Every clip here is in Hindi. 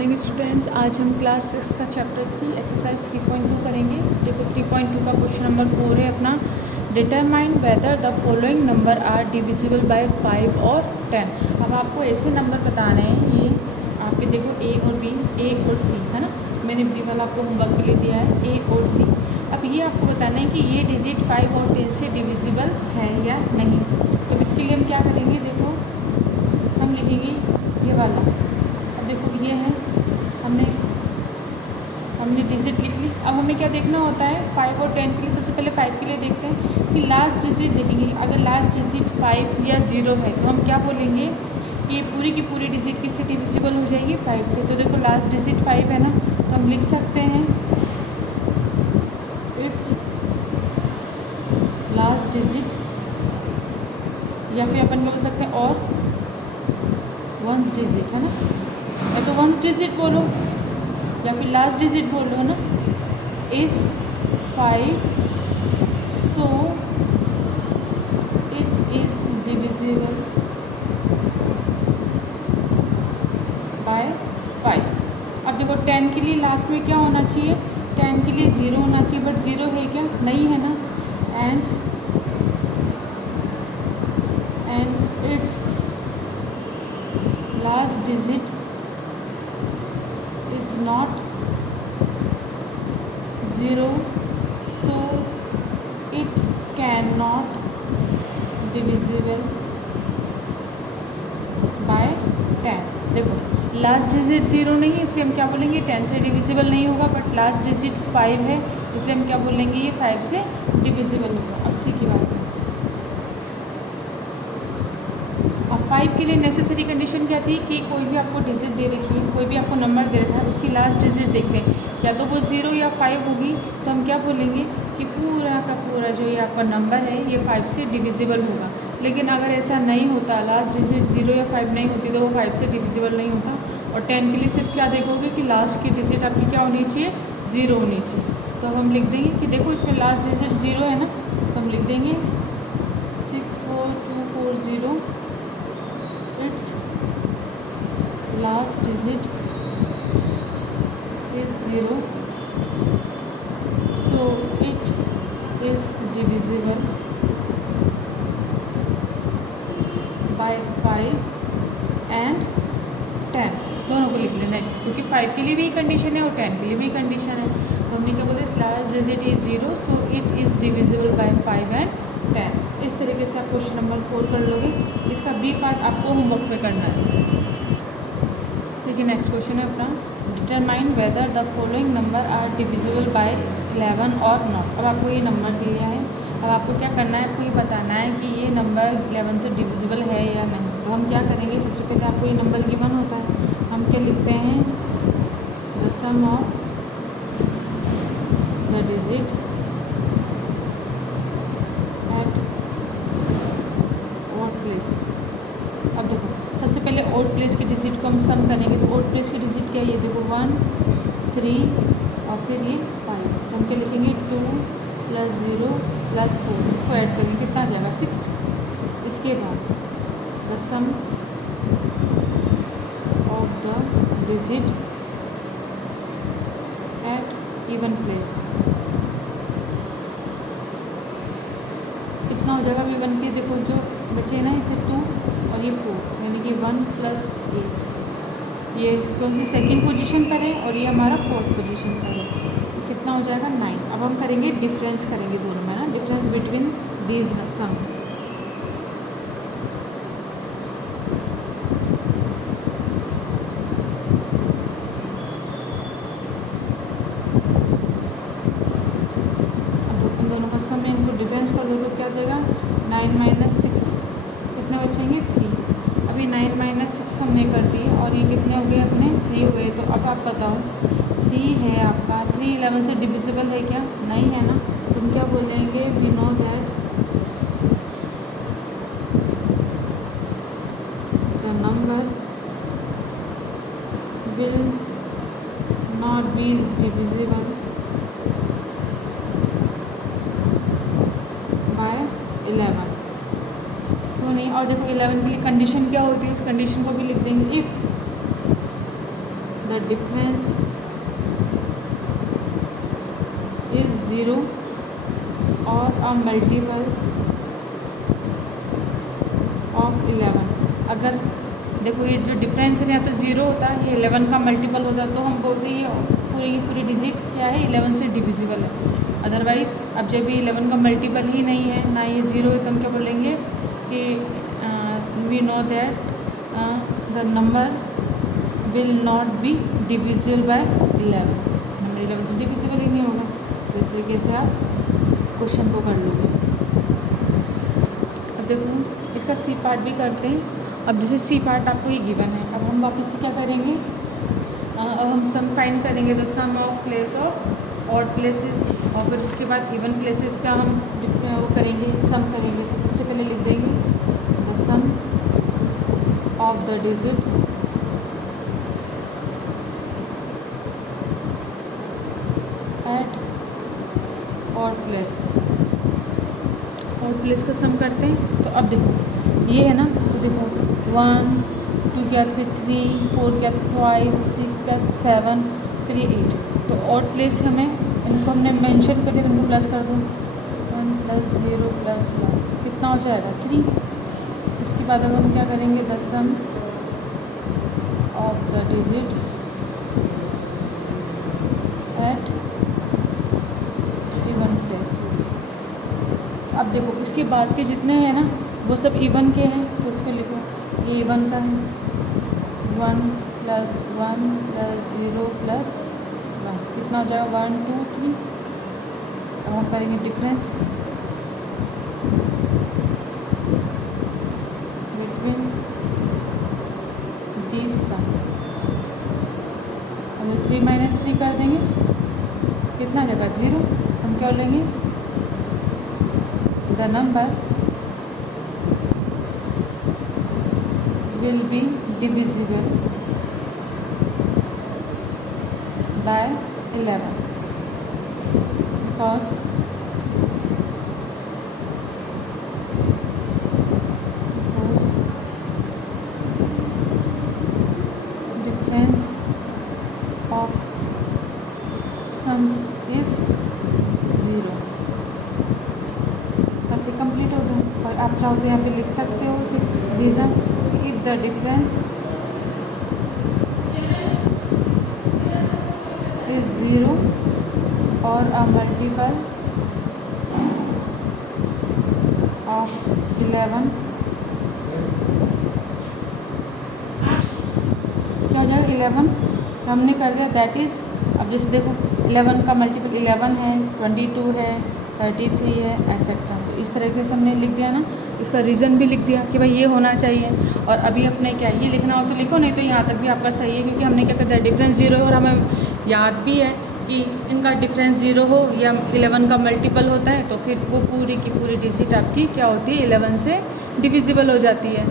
Morning students. आज हम क्लास 6 का चैप्टर 3 एक्सरसाइज 3.2 करेंगे। देखो 3.2 का क्वेश्चन नंबर 4 है अपना, determine whether the following number are divisible by 5 और 10। अब आपको ऐसे नंबर बताने हैं, ये आपके देखो ए और बी, ए और सी है ना। मैंने बी वाला आपको होमवर्क के लिए दिया है, ए और सी। अब ये आपको बताना है कि ये डिजिट 5 और 10 से डिविजिबल है या नहीं। तो इसके लिए हम क्या करेंगे, देखो हम लिखेंगे ये वाला। अब देखो ये है, हमने डिजिट लिख ली। अब हमें क्या देखना होता है 5 और 10 के लिए। सबसे पहले 5 के लिए देखते हैं कि लास्ट डिजिट देखेंगे। अगर लास्ट डिजिट 5 या 0 है तो हम क्या बोलेंगे कि ये पूरी की पूरी डिजिट किससे डिविजिबल हो जाएगी, 5 से। तो देखो लास्ट डिजिट 5 है ना, तो हम लिख सकते हैं इट्स लास्ट डिजिट, या फिर अपन क्या बोल सकते हैं और वंस डिजिट है ना, या तो वंस डिजिट बोलो या फिर लास्ट डिजिट बोलो ना, is 5 so it is divisible by 5। अब देखो 10 के लिए लास्ट में क्या होना चाहिए, 10 के लिए 0 होना चाहिए, बट 0 है क्या, नहीं है ना। And it's last digit is not 0 so it cannot divisible by 10। देखो लास्ट डिजिट 0 नहीं है, इसलिए हम क्या बोलेंगे 10 से डिविजिबल नहीं होगा, बट लास्ट डिजिट 5 है, इसलिए हम क्या बोलेंगे ये 5 से डिविजिबल होगा। अब सी की बात है। अब 5 के लिए नेसेसरी कंडीशन क्या थी कि कोई भी आपको डिजिट दे रखी है, कोई भी आपको नंबर दे रखा है, उसकी लास्ट डिजिट देखते हैं, या तो वो 0 या 5 होगी, तो हम क्या बोलेंगे कि पूरा का पूरा जो ये आपका नंबर है ये 5 से डिविजिबल होगा। लेकिन अगर ऐसा नहीं होता, लास्ट डिजिट 0 या 5 नहीं होती, तो वो 5 से डिविजिबल नहीं होता। और 10 के लिए सिर्फ क्या देखोगे कि लास्ट की डिजिट आपकी क्या होनी चाहिए, 0 होनी चाहिए। तो अब हम लिख देंगे कि देखो इसमें लास्ट डिजिट 0 है ना, तो हम लिख देंगे 64240 its last digit is 0 so it is divisible by 5 and 10। दोनों को लिख लेना है, क्योंकि 5 के लिए भी कंडीशन है और 10 के लिए भी कंडीशन है। तो हमने क्या बोला, last digit is 0 so it is divisible by 5 and 10। इस तरीके से आप क्वेश्चन नंबर 4 कर लोगे। इसका बी पार्ट आपको होमवर्क में करना है। देखिए नेक्स्ट क्वेश्चन है अपना, determine whether the following number are divisible by 11 और नॉट। अब आपको ये नंबर दिया है, अब आपको क्या करना है, आपको ये बताना है कि ये नंबर 11 से डिविजिबल है या नहीं। तो हम क्या करेंगे, सबसे पहले आपको ये नंबर गिवन होता है, हम क्या लिखते हैं, the sum of the digit अब देखो सबसे पहले ओड प्लेस के डिजिट को हम सम करेंगे। तो ओड प्लेस की डिजिट क्या है, ये देखो 1 3 और फिर ये 5। तो हम क्या लिखेंगे 2 + 0 + 4, इसको ऐड करेंगे कितना आ जाएगा 6। इसके बाद the sum of the digit at even place कितना हो जाएगा, इवन के देखो जो बचे ना इसे 2 और ये 4, यानी कि 1 + 8, ये कौन सी सेकंड पोजीशन पर है और ये हमारा 4th पोजीशन पर है। तो कितना हो जाएगा 9। अब हम करेंगे डिफरेंस, करेंगे दोनों में ना, डिफरेंस बिटवीन दीज सम। अब इन दोनों का सम में इनको डिफरेंस कर दो तो क्या देगा, 9 - 6 कितने बचेंगे 3। अभी 9 - 6 हमने कर दिए और ये कितने हो गए अपने 3 हो गए। तो अब आप बताओ 3 है आपका, 3 11 से डिविजिबल है क्या, नहीं है ना। तुम क्या बोलेंगे, we know that the number will not be divisible by 11। तो नहीं, और देखो 11 के लिए कंडीशन क्या होती है, उस कंडीशन को भी लिख देंगे, if the difference is zero और अ मल्टीपल ऑफ 11। अगर देखो ये जो डिफरेंस है या तो ज़ीरो होता है, ये 11 का मल्टीपल होता है, तो हम बोलते हैं ये पूरी की पूरी डिजिट क्या है, 11 से डिविजिबल है। अदरवाइज़ अब जब ये 11 का मल्टीपल ही नहीं है, ना ये ज़ीरो है, तो हम क्या बोलेंगे कि we know that the number will not be divisible by 11। Number 11 से डिविजिबल ही नहीं होगा। तो इस तरीके से आप क्वेश्चन को कर लोगे। अब देखो इसका सी पार्ट भी करते हैं। अब जैसे सी पार्ट आपको ये गिवन है, अब हम वापस से क्या करेंगे, अब हम सम फाइंड करेंगे। तो some of place of odd places, और फिर उसके बाद इवन प्लेसेस का हम वो करेंगे, सम करेंगे। तो सबसे पहले लिख देंगे the sum of the digit at odd place. Odd place का सम करते हैं। तो अब देखो ये है ना, तो देखो 1 2 क्या, फिर 3 4 क्या, 5 6 क्या, 7 फिर ये 8। तो ऑड प्लेस हमें इनको हमने मेंशन कर दिया, इनको प्लस कर दो। 1 + 0 + 1 कितना हो जाएगा 3। उसके बाद अब हम क्या करेंगे, the sum of the digit at even places. अब देखो इसके बाद के जितने हैं ना वो सब इवन के हैं, तो इसको लिखो ये इवन का है। 1 + 1 + 0 + 1 कितना हो जाएगा 1 2 3। अब हम करेंगे डिफरेंस बिटवीन दिस सम। अब 3 - 3 कर देंगे, कितना जगह 0। हम क्या लेंगे, the number will be divisible by 11 because difference of sums is 0। बस ये कंप्लीट हो गया। और आप चाहो तो यहाँ पे लिख सकते हो उसे reason, if the difference is 0 और अ मल्टीपल ऑफ 11 क्या हो जाएगा 11 हमने कर दिया, दैट इज़। अब जैसे देखो 11 का मल्टीपल 11 है, 22 है, 33 है, एसेट्रा। तो इस तरीके से हमने लिख दिया ना, इसका रीज़न भी लिख दिया कि भाई ये होना चाहिए। और अभी अपने क्या ये लिखना हो तो लिखो, नहीं तो यहाँ तक भी आपका सही है, क्योंकि हमने क्या कर दिया डिफरेंस 0 है और हमें याद भी है कि इनका डिफरेंस 0 हो या 11 का मल्टीपल होता है, तो फिर वो पूरी की पूरी डिजिट आपकी क्या होती है 11 से डिविजिबल हो जाती है।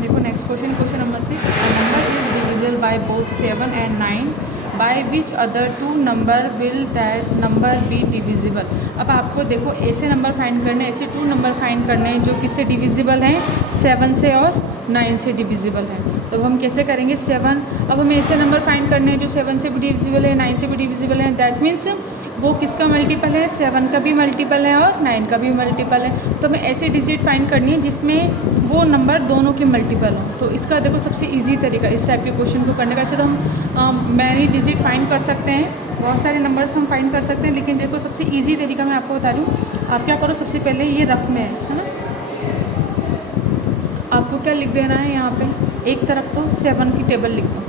देखो next question, question number 6, a number is divisible by both 7 and 9, by which other 2 number will that number be divisible. अब आपको देखो ऐसे नंबर फाइंड करने, ऐसे 2 नंबर फाइंड करने हैं जो किससे डिविजिबल हैं, 7 से और 9 से डिविजिबल है। तो हम कैसे करेंगे 7, अब हमें ऐसे नंबर फाइंड करने हैं जो 7 से भी डिविजिबल है, 9 से भी डिविजिबल है। दैट मीन्स वो किसका मल्टीपल है, 7 का भी मल्टीपल है और 9 का भी मल्टीपल है। तो हमें ऐसी डिजिट फाइंड करनी है जिसमें वो नंबर दोनों के मल्टीपल हो। तो इसका देखो सबसे इजी तरीका इस टाइप के क्वेश्चन को करने का, ऐसे तो हम मैनी डिजिट फाइंड कर सकते हैं, बहुत सारे नंबर्स हम फाइंड कर सकते हैं, लेकिन देखो सबसे इजी तरीका मैं आपको बता रही हूँ। आप क्या करो, सबसे पहले ये रफ में है ना, आपको क्या लिख देना है यहाँ पे, एक तरफ तो 7 की टेबल लिख दो,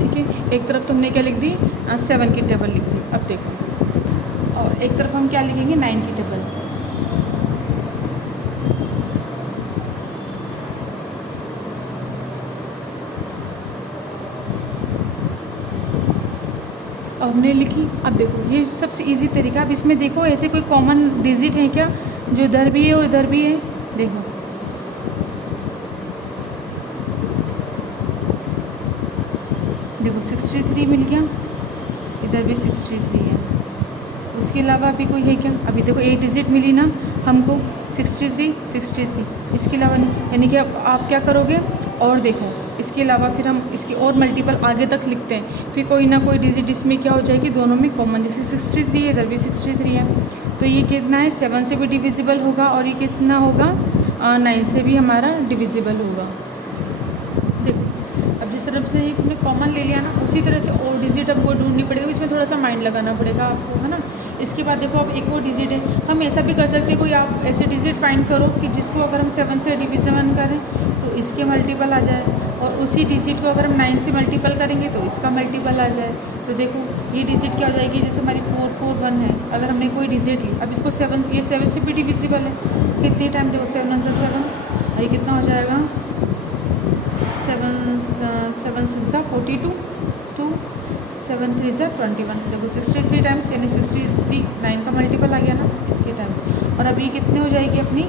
ठीक है। एक तरफ तो हमने क्या लिख दी 7 की टेबल लिख दी। अब देखो, और एक तरफ हम क्या लिखेंगे 9 की टेबल। अब हमने लिखी। अब देखो ये सबसे इजी तरीका। अब इसमें देखो ऐसे कोई कॉमन डिजिट है क्या, जो इधर भी है और इधर भी है। देखो देखो 63 मिल गया, इधर भी 63 है। उसके अलावा अभी कोई है क्या? अभी देखो एक डिजिट मिली ना हमको 63। इसके अलावा नहीं, यानी कि अब आप क्या करोगे और देखो इसके अलावा फिर हम इसकी और मल्टीपल आगे तक लिखते हैं, फिर कोई ना कोई डिजिट इसमें क्या हो जाएगी, दोनों में कॉमन, जैसे 63 है इधर भी 63 है, तो ये कितना है 7 से भी डिविजिबल होगा और ये कितना होगा 9 से भी हमारा डिविजिबल होगा। देखो अब जिस तरफ से हमने कॉमन ले लिया ना, उसी तरह से और डिजिट हमको ढूंढनी पड़ेगी, इसमें थोड़ा सा माइंड लगाना पड़ेगा आपको, है ना। इसके बाद देखो अब एक और डिजिट है, हम ऐसा भी कर सकते हैं, कोई आप ऐसे डिजिट फाइंड करो कि जिसको अगर हम 7 से डिविजन करें तो इसके मल्टीपल आ जाए, और उसी डिजिट को अगर हम 9 से मल्टीपल करेंगे तो इसका मल्टीपल आ जाए। तो देखो ये डिजिट क्या हो जाएगी, जैसे हमारी 441 है, अगर हमने कोई डिजिट ली, अब इसको 7 से भी डिविजिबल है, कितने टाइम देखो 7 1 7, ये कितना हो जाएगा 7 6 42, 2 7 3 21, देखो 63 टाइम्स, यानी 63 9 का मल्टीपल आ गया ना इसके टाइम। और अब ये कितने हो जाएगी अपनी,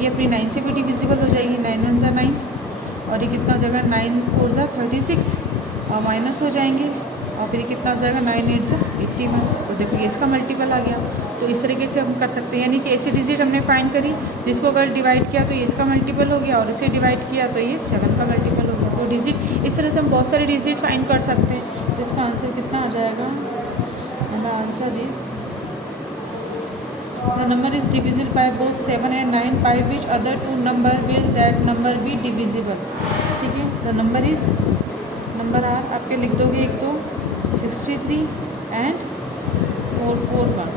ये अपनी 9 से भी डिविजिबल हो जाएगी, 9 1 9, और ये कितना हो जाएगा 9 4 36, और माइनस हो जाएंगे, और फिर ये कितना हो जाएगा 9 8 81। तो देखो ये इसका मल्टीपल आ गया। तो इस तरीके से हम कर सकते हैं, यानी कि ऐसी डिजिट हमने फाइंड करी जिसको अगर डिवाइड किया तो ये इसका मल्टीपल हो गया, और इसे डिवाइड किया तो ये 7 का मल्टीपल हो गया। तो डिजिट इस तरह से हम बहुत सारे डिजिट फाइंड कर सकते हैं। तो इसका आंसर कितना आ जाएगा, and the answer is the number is divisible by both 7 and 9, by which other two number will that number be divisible। ठीक है, द नंबर आर आपके लिख दोगे, एक तो 63 एंड 441,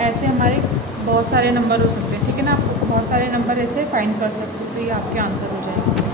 ऐसे हमारे बहुत सारे नंबर हो सकते हैं। ठीक है ना, आप बहुत सारे नंबर ऐसे फाइंड कर सकते हो, तो ये आपके आंसर हो जाएगा।